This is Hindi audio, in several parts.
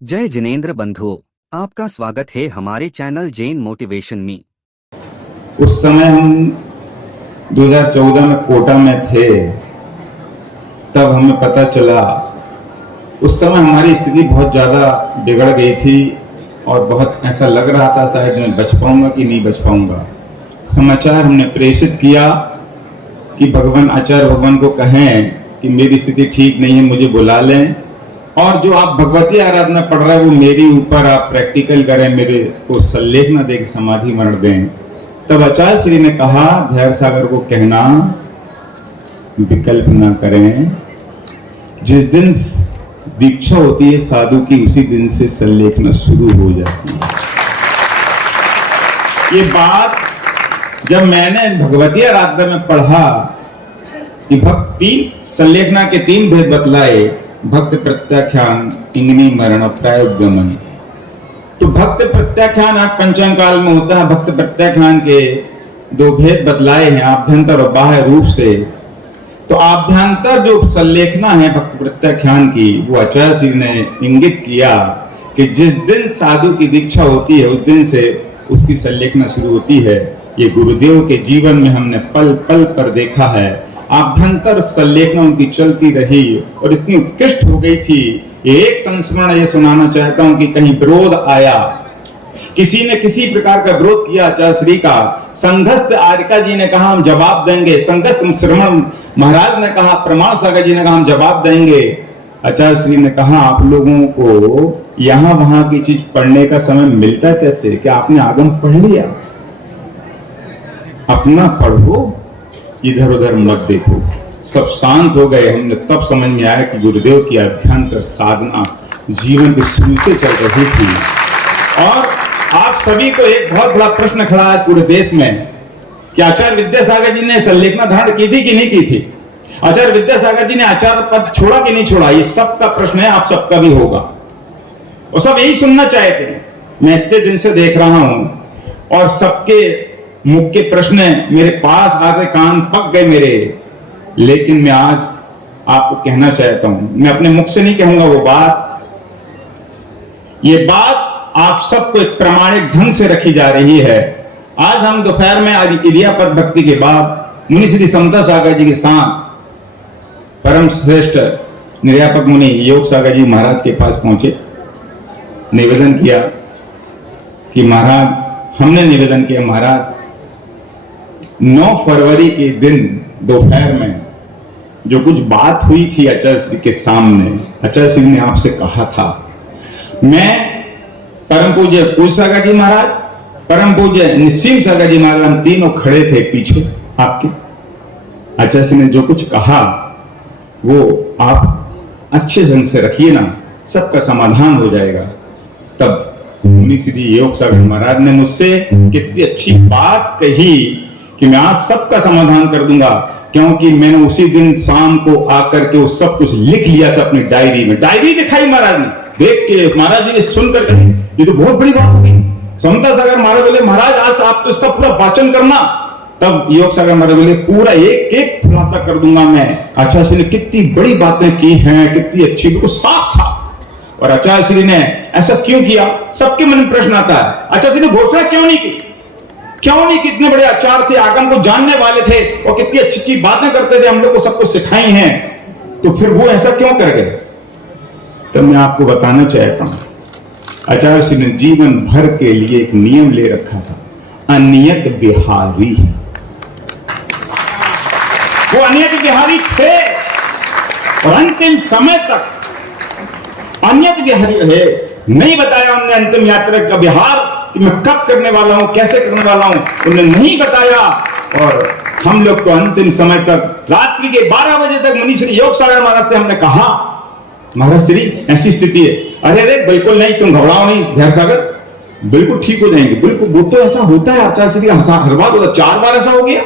जय जिनेंद्र बंधुओं, आपका स्वागत है हमारे चैनल जैन मोटिवेशन में। उस समय हम 2014 में कोटा में थे, तब हमें पता चला। उस समय हमारी स्थिति बहुत ज़्यादा बिगड़ गई थी और बहुत ऐसा लग रहा था शायद मैं बच पाऊंगा कि नहीं बच पाऊंगा। समाचार हमने प्रेषित किया कि आचार्य भगवान को कहें कि मेरी स्थिति ठीक नहीं है, मुझे बुला लें और जो आप भगवती आराधना पढ़ रहे हैं वो मेरी ऊपर आप प्रैक्टिकल करें, मेरे को सल्लेख न दे के समाधि मरण दें। तब आचार्य श्री ने कहा धैर्य सागर को कहना विकल्प ना करें, जिस दिन दीक्षा होती है साधु की उसी दिन से सल्लेखना शुरू हो जाती है। ये बात जब मैंने भगवती आराधना में पढ़ा कि भक्ति सल्लेखना के 3 भेद बतलाए, भक्त प्रत्याख्यान, इंगनी मरण और प्रायोगमन। तो भक्त प्रत्याख्यान आज पंचम काल में होता है। भक्त प्रत्याख्यान के 2 भेद बतलाए हैं, आभ्यंतर और बाह्य रूप से। तो आभ्यंतर जो सल्लेखना है भक्त प्रत्याख्यान की, वो आचार्य श्री ने इंगित किया कि जिस दिन साधु की दीक्षा होती है उस दिन से उसकी सल्लेखना शुरू होती है। ये गुरुदेव के जीवन में हमने पल पल पर देखा है। आभ्यंतर सल्लेखना उनकी चलती रही और इतनी उत्कृष्ट हो गई थी। एक संस्मरण ये सुनाना चाहता हूं कि कहीं विरोध आया, किसी ने किसी प्रकार का विरोध किया आचार्य श्री का। संघस्थ आर्यका जी ने कहा हम जवाब देंगे, संघस्थ श्रवण महाराज ने कहा, प्रमाण सागर जी ने कहा हम जवाब देंगे। आचार्य श्री ने कहा आप लोगों को यहां वहां की चीज पढ़ने का समय मिलता कैसे? क्या आपने आगम पढ़ लिया? अपना पढ़ो, इधर उधर मत देखो। सब शांत हो गए। हमने तब समझ में आया कि गुरुदेव की अभ्यंतर साधना जीवन के शुरू से चल रही थी। और आप सभी को एक बहुत बड़ा प्रश्न खड़ा है पूरे देश में कि आचार्य विद्यासागर जी ने सल्लेखना धारण की थी कि नहीं की थी? आचार्य विद्यासागर जी ने आचार्य पद छोड़ा कि नहीं छोड़ा? ये सबका प्रश्न है, आप सबका भी होगा और सब यही सुनना चाहते हैं। मैं इतने दिन से देख रहा हूं और सबके मुख के प्रश्न मेरे पास आके कान पक गए मेरे। लेकिन मैं आज आपको कहना चाहता हूं, मैं अपने मुख से नहीं कहूंगा वो बात, ये बात आप सबको एक प्रामाणिक ढंग से रखी जा रही है। आज हम दोपहर में आज इडियापद भक्ति के बाद मुनि श्री समता सागर जी के साथ परम श्रेष्ठ निर्यापक मुनि योग सागर जी महाराज के पास पहुंचे। निवेदन किया कि महाराज, हमने निवेदन किया महाराज 9 फरवरी के दिन दोपहर में जो कुछ बात हुई थी आचार्य श्री के सामने, आचार्य श्री ने आपसे कहा था, मैं परम पूज्य पूज सागर जी महाराज, परम पूज्य निस्सीम सागर जी महाराज, हम तीनों खड़े थे पीछे आपके। आचार्य श्री ने जो कुछ कहा वो आप अच्छे ढंग से रखिए ना, सबका समाधान हो जाएगा। तब मुनि श्री योग सागर महाराज ने मुझसे कितनी अच्छी बात कही कि मैं आज सबका समाधान कर दूंगा, क्योंकि मैंने उसी दिन शाम को आकर के वो सब कुछ लिख लिया था अपनी डायरी में। डायरी दिखाई महाराज ने, देख के महाराज जी ने सुनकर के, ये तो बहुत बड़ी बात होगी। समता सागर महाराज बोले महाराज आज आप तो इसका पूरा वाचन करना। तब योग सागर महाराज बोले पूरा एक एक खुलासा कर दूंगा मैं। आचार्य श्री ने कितनी बड़ी बातें की हैं, कितनी अच्छी, बिल्कुल साफ साफ। और आचार्य श्री ने ऐसा क्यों किया? सबके मन में प्रश्न आता है, आचार्य श्री ने घोषणा क्यों नहीं की? क्यों नहीं? कितने बड़े आचार्य थे, आगम को जानने वाले थे और कितनी अच्छी अच्छी बातें करते थे, हम लोग को सब कुछ सिखाई हैं, तो फिर वो ऐसा क्यों कर गए? तो मैं आपको बताना चाहता हूं, आचार्य श्री ने जीवन भर के लिए एक नियम ले रखा था, अनियत विहारी। वो अनियत विहारी थे और अंतिम समय तक अनियत विहारी रहे। नहीं बताया उन्होंने अंतिम यात्रा का विहार कि मैं कब करने वाला हूं, कैसे करने वाला हूं, उन्होंने नहीं बताया। और हम लोग तो अंतिम समय तक रात्रि के 12 बजे तक मुनि श्री योग सागर महाराज से हमने कहा महाराज श्री ऐसी स्थिति है। अरे अरे बिल्कुल नहीं, तुम घबराओ नहीं धैर्य सागर, बिल्कुल ठीक हो जाएंगे। बिल्कुल, वो तो ऐसा होता है आचार्य श्री हर बार होता, 4 बार ऐसा हो गया,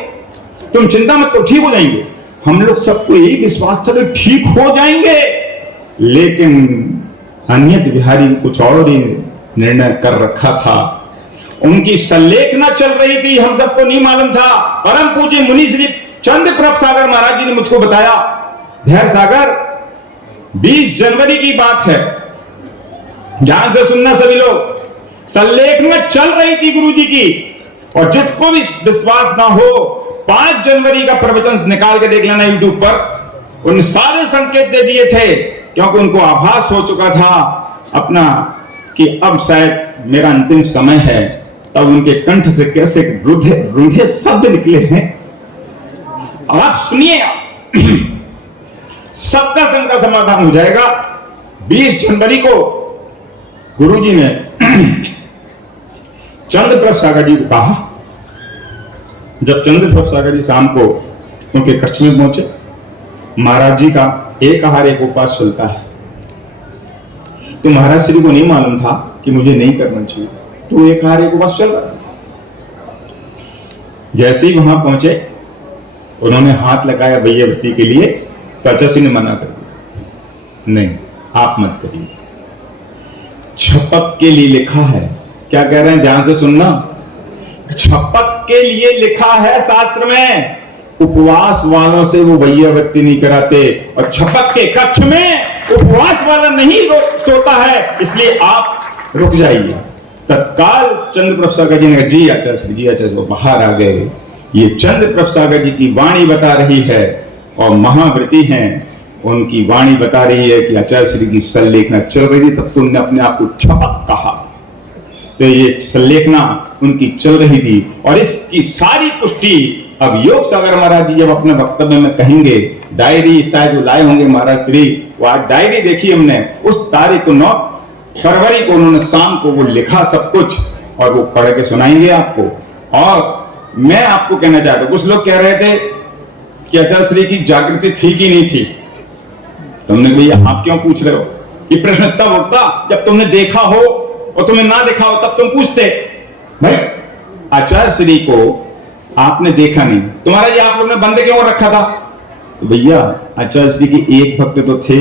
तुम चिंता मत करो, ठीक हो जाएंगे। हम लोग सबको यही विश्वास था कि ठीक हो जाएंगे, लेकिन अनियत विहारी कुछ और ही निर्णय कर रखा था। उनकी सल्लेखना चल रही थी, हम सबको नहीं मालूम था। परम पूज्य मुनि श्री चंद्र प्रभ सागर महाराज जी ने मुझको बताया, धैर्य सागर 20 जनवरी की बात है, ध्यान से सुनना सभी लोग, संलेखना चल रही थी गुरुजी की, और जिसको भी विश्वास ना हो 5 जनवरी का प्रवचन निकाल के देख लेना यूट्यूब पर। उन सारे संकेत दे दिए थे, क्योंकि उनको आभास हो चुका था अपना कि अब शायद मेरा अंतिम समय है। तब उनके कंठ से कैसे रूंधे रूंधे शब्द निकले हैं, आप सुनिए। सबका शंका समाधान हो जाएगा। 20 जनवरी को गुरुजी ने चंद्रप्रभ सागर जी को कहा। जब चंद्रप्रभ सागर जी शाम को उनके कक्ष में पहुंचे, महाराज जी का एक आहार एक उपवास चलता है, तो महाराज श्री को नहीं मालूम था कि मुझे नहीं करना चाहिए, तो एक आहार एक उपवास चल रहा है। जैसे ही वहां पहुंचे, उन्होंने हाथ लगाया वैयावृत्ति के लिए, तो आचार्य ने मना कर दिया, नहीं आप मत करिए। छपक के लिए लिखा है, क्या कह रहे हैं ध्यान से सुनना, छपक के लिए लिखा है शास्त्र में, उपवास वालों से वो वैयावृत्ति नहीं कराते, और छपक के कक्ष में उपवास वाला नहीं सोता है, इसलिए आप रुक जाइए। तत्काल चंद्रप्रभ सागर जी ने कहा, जी आचार्य जी, आचार्य वो बाहर आ गए। ये चंद्रप्रभ सागर जी की वाणी बता रही है, और महाव्रती हैं, उनकी वाणी बता रही है कि आचार्य श्री की संलेखना चल रही थी, तब तो उन्होंने अपने आप को छपक कहा। तो ये संलेखना उनकी चल रही थी, और इसकी सारी पुष्टि अब योग सागर महाराज जी जब अपने वक्तव्य में कहेंगे, डायरी शायद वो लाए होंगे महाराज श्री, वो आज डायरी देखी हमने, उस तारीख को 9 फरवरी को उन्होंने शाम को वो लिखा सब कुछ, और वो पढ़ के सुनाएंगे आपको। और मैं आपको कहना चाहता हूं, कुछ लोग कह रहे थे कि आचार्य श्री की जागृति थी कि नहीं थी। तुमने भैया आप क्यों पूछ रहे हो, ये प्रश्न तब उठता जब तुमने देखा हो, और तुम्हें ना देखा हो तब तुम पूछते। भाई आचार्य श्री को आपने देखा नहीं, तुम्हारा ये आप लोग ने बंद क्यों रखा था? तो भैया आचार्य श्री की एक भक्त तो थे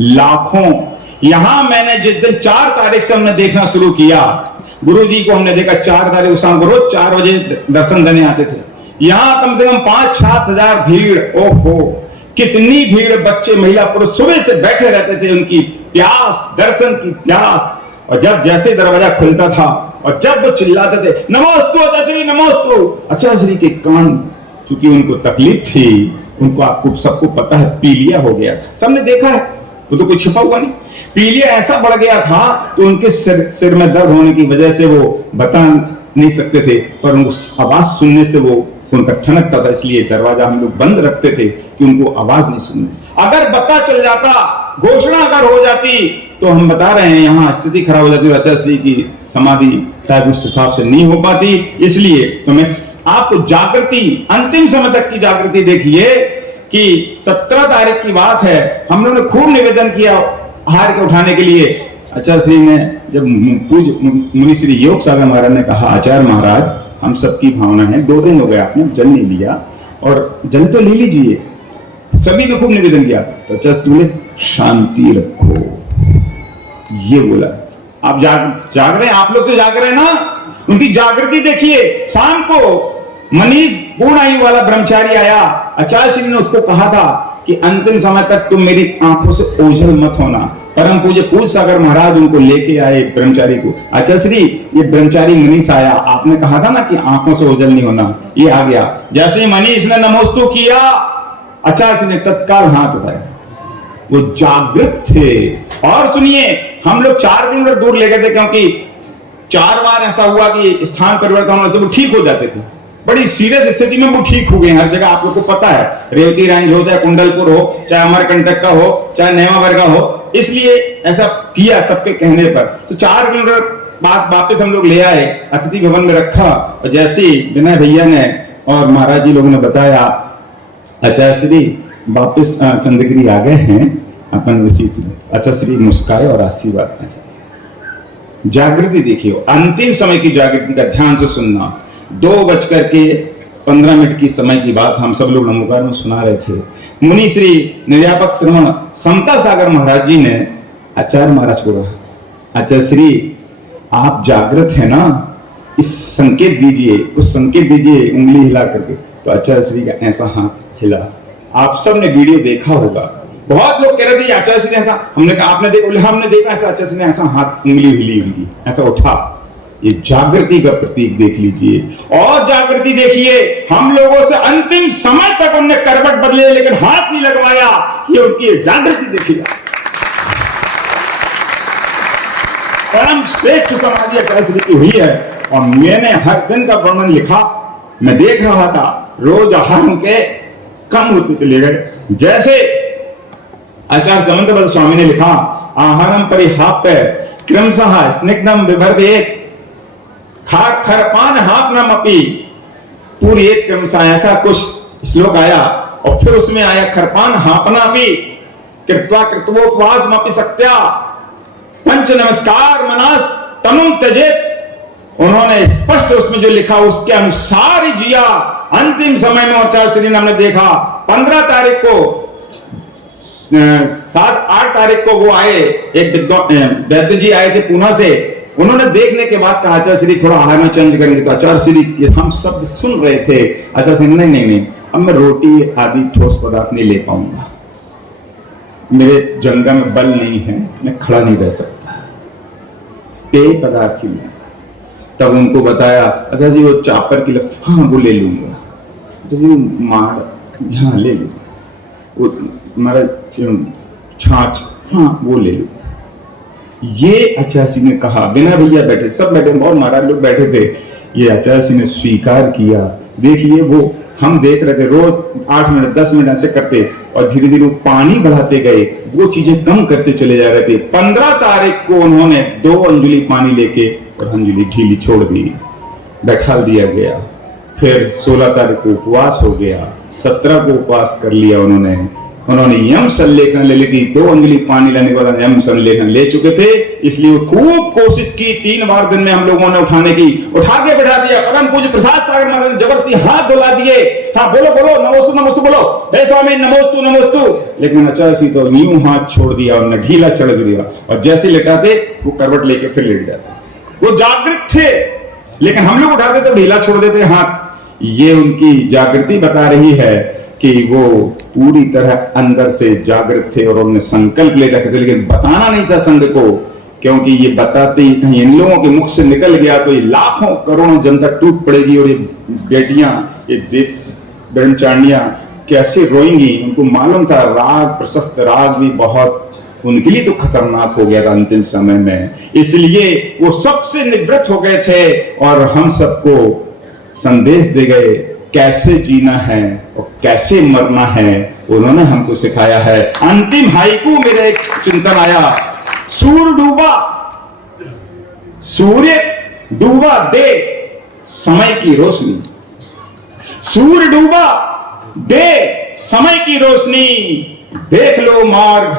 लाखों। यहां मैंने जिस दिन 4 तारीख से हमने देखना शुरू किया, गुरु जी को हमने देखा 4 तारीख को शाम को रोज 4 बजे दर्शन देने आते थे। यहां कम से कम 5-7 हजार भीड़, ओहो कितनी भीड़, बच्चे महिला पुरुष सुबह से बैठे रहते थे, उनकी प्यास, दर्शन की प्यास। और जब जैसे दरवाजा खुलता था, और जब वो चिल्लाते थे नमोस्तु आचार्य श्री, नमोस्तु आचार्य श्री के कान, चूंकि उनको तकलीफ थी, उनको आपको सबको पता है पीलिया हो गया था, सबने देखा है, वो तो कोई छिपा हुआ नहीं। पीलिया ऐसा बढ़ गया था तो उनके सिर में दर्द होने की वजह से वो बता नहीं सकते थे, पर उस आवाज सुनने से वो उनका ठनकता था, इसलिए दरवाजा हम लोग बंद रखते थे कि उनको आवाज नहीं सुननी। अगर पता चल जाता, घोषणा अगर हो जाती, तो हम बता रहे हैं यहाँ स्थिति खराब हो जाती, आचार्य श्री की समाधि शायद उस हिसाब से नहीं हो पाती। इसलिए तो मैं आपको जागृति, अंतिम समय तक की जागृति देखिए कि 17 तारीख की बात है, हम लोगों ने खूब निवेदन किया हार के उठाने के लिए। आचार्य श्री ने जब पूज्य मुनि श्री योग सागर महाराज ने कहा, आचार्य महाराज हम सबकी भावना है, 2 दिन हो गए आपने जल नहीं लिया, और जल तो ले लीजिए। सभी ने खूब निवेदन किया, तो आचार्य श्री बोले शांति रखो, ये बोला। आप जाग रहे हैं, आप लोग तो जाग रहे हैं ना, उनकी जागृति देखिए। शाम को मनीष पूर्ण आयु वाला ब्रह्मचारी आया, आचार्य श्री ने उसको कहा था कि अंतिम समय तक तुम मेरी आंखों से ओझल मत होना। परम पूज्य पूज्य सागर महाराज उनको लेके आए ब्रह्मचारी को, आचार्य श्री ये ब्रह्मचारी मनीष आया, आपने कहा था ना कि आंखों से ओझल नहीं होना, ये आ गया। जैसे ही मनीष ने नमोस्तु किया, आचार्य श्री ने तत्काल हाथ उठाया, वो जागृत थे। और सुनिए, हम लोग 4 किलोमीटर दूर ले गए थे, क्योंकि 4 बार ऐसा हुआ कि स्थान परिवर्तन होने से वो ठीक हो जाते थे, बड़ी सीरियस स्थिति में वो ठीक हो गए। हर जगह आप लोग को पता है, रेवती रेंज हो, चाहे कुंडलपुर हो, चाहे अमरकंटक का हो, चाहे नेमावर का हो, इसलिए ऐसा किया सबके कहने पर। तो 4 किलोमीटर बाद वापस हम लोग ले आए, अतिथि भवन में रखा, और जैसे विनय भैया ने और महाराज जी लोगों ने बताया, आचार्य श्री वापिस चंद्रगिरी आ गए हैं अपन। आचार्य श्री मुस्काए और आशीर्वाद ऐसा। जागृति देखिए, अंतिम समय की जागृति का ध्यान से सुनना। 2:15 की समय की बात हम सब लोग नमोकार में सुना रहे थे। मुनि श्री निर्यापक श्रवण समता सागर महाराज जी ने आचार्य महाराज को कहा, आचार्य श्री आप जागृत है ना, इस संकेत दीजिए, कुछ संकेत दीजिए उंगली हिला करके। तो आचार्य श्री का ऐसा हाथ हिला। आप सब ने वीडियो देखा होगा, बहुत लोग कह रहे थे आचार्य श्री ने ऐसा, हमने कहा आपने देखा, हमने देखा ऐसा आचार्य श्री ने ऐसा हाथ उंगली हिली उंगली ऐसा उठा। ये जागृति का प्रतीक देख लीजिए। और जागृति देखिए, हम लोगों से अंतिम समय तक उनने करवट बदले लेकिन हाथ नहीं लगवाया। ये उनकी जागृति देखिएगा। परम श्रेष्ठ समाधि आचार्य श्री की हुई है। और मैंने हर दिन का वर्णन लिखा, मैं देख रहा था रोज आहार उनके कम होते चले गए। जैसे आचार्य समंतबल स्वामी ने लिखा, आहारम परिहाप्य क्रमशः स्निग्धम विवर्धयेत् खरपान हापनम अपि पूरयेत् क्रमशः, ऐसा कुछ श्लोक आया। और फिर उसमें आया खरपान हापना भी कृत्वा कृत्वोपवासमपि शक्त्या पंच नमस्कार मनास तमुम त्यजेत्। उन्होंने स्पष्ट उसमें जो लिखा उसके अनुसार ही जिया। अंतिम समय में आचार्य श्री ने हमने देखा 15 तारीख को 7-8 तारीख को वो आए, एक वैद्य जी आए थे पूना से। उन्होंने देखने के बाद कहा आचार्य श्री थोड़ा आहार में चेंज करेंगे। तो आचार्य श्री हम शब्द सुन रहे थे, आचार्य श्री नहीं, अब मैं रोटी आदि ठोस पदार्थ नहीं ले पाऊंगा, मेरे जंगा में बल नहीं है, मैं खड़ा नहीं रह सकता, पेय पदार्थ ही नहीं। तब उनको बताया, अच्छा जी वो चापर की लफ्ज, हाँ वो ले लूंगा। अच्छा जी मार, हाँ ले लूंगा। वो हमारा छाछ, हाँ वो ले लूंगा। ये आचार्य सिंह ने कहा, बिना भैया बैठे, सब बैठे और महाराज लोग बैठे थे। ये आचार्य सिंह ने स्वीकार किया। देखिए वो हम देख रहे थे रोज 8 मिनट 10 मिनट ऐसे करते और धीरे धीरे पानी बढ़ाते गए, वो चीजें कम करते चले जा रहे थे। 15 तारीख को उन्होंने 2 अंजुली पानी लेके और अंजुली ढीली छोड़ दी, बैठा दिया गया। फिर 16 तारीख को उपवास हो गया, 17 को उपवास कर लिया उन्होंने यम संलेखन ले ली थी। 2 अंजुली पानी लेने के बाद यम संलेखन ले चुके थे, इसलिए वो खूब कोशिश की। 3 बार दिन में हम लोगों ने उठाने की, उठा के बैठा दिया। परम पूज्य प्रसाद सागर महाराज ने जबरदस्ती हाथ धुला दिए, हाँ बोलो बोलो नमोस्तु नमोस्तु बोलो, हे स्वामी नमोस्तु नमोस्तु। लेकिन आचार्य सिंह तो यूं हाथ छोड़ दिया और ढीला चढ़ दिया, और जैसे लेटाते वो करवट लेके फिर लेट जाते। वो जागृत थे, लेकिन हम लोग उठाते तो ढीला छोड़ देते हाथ। ये उनकी जागृति बता रही है कि वो पूरी तरह अंदर से जागृत थे और उन्होंने संकल्प ले रखे थे, लेकिन बताना नहीं था संघ को, क्योंकि ये बताते ही कहीं इन लोगों के मुख से निकल गया तो ये लाखों करोड़ों जनता टूट पड़ेगी। और ये बेटियां, ये ब्रह्मचारियां कैसे रोएंगी। उनको मालूम था राग, प्रशस्त राग भी बहुत उनके लिए तो खतरनाक हो गया था अंतिम समय में, इसलिए वो सबसे निवृत्त हो गए थे और हम सबको संदेश दे गए कैसे जीना है और कैसे मरना है, उन्होंने हमको सिखाया है। अंतिम हाइकू मेरे एक चिंतन आया, सूर्य डूबा दे समय की रोशनी, सूर्य डूबा दे समय की रोशनी, देख लो मार्ग,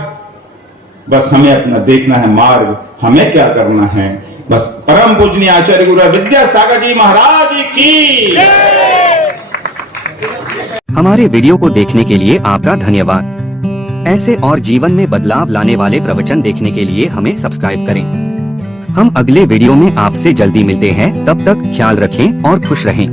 बस हमें अपना देखना है मार्ग, हमें क्या करना है। बस परम पूजनीय आचार्य गुरु विद्यासागर जी महाराज की। हमारे वीडियो को देखने के लिए आपका धन्यवाद। ऐसे और जीवन में बदलाव लाने वाले प्रवचन देखने के लिए हमें सब्सक्राइब करें। हम अगले वीडियो में आपसे जल्दी मिलते हैं, तब तक ख्याल रखें और खुश रहें।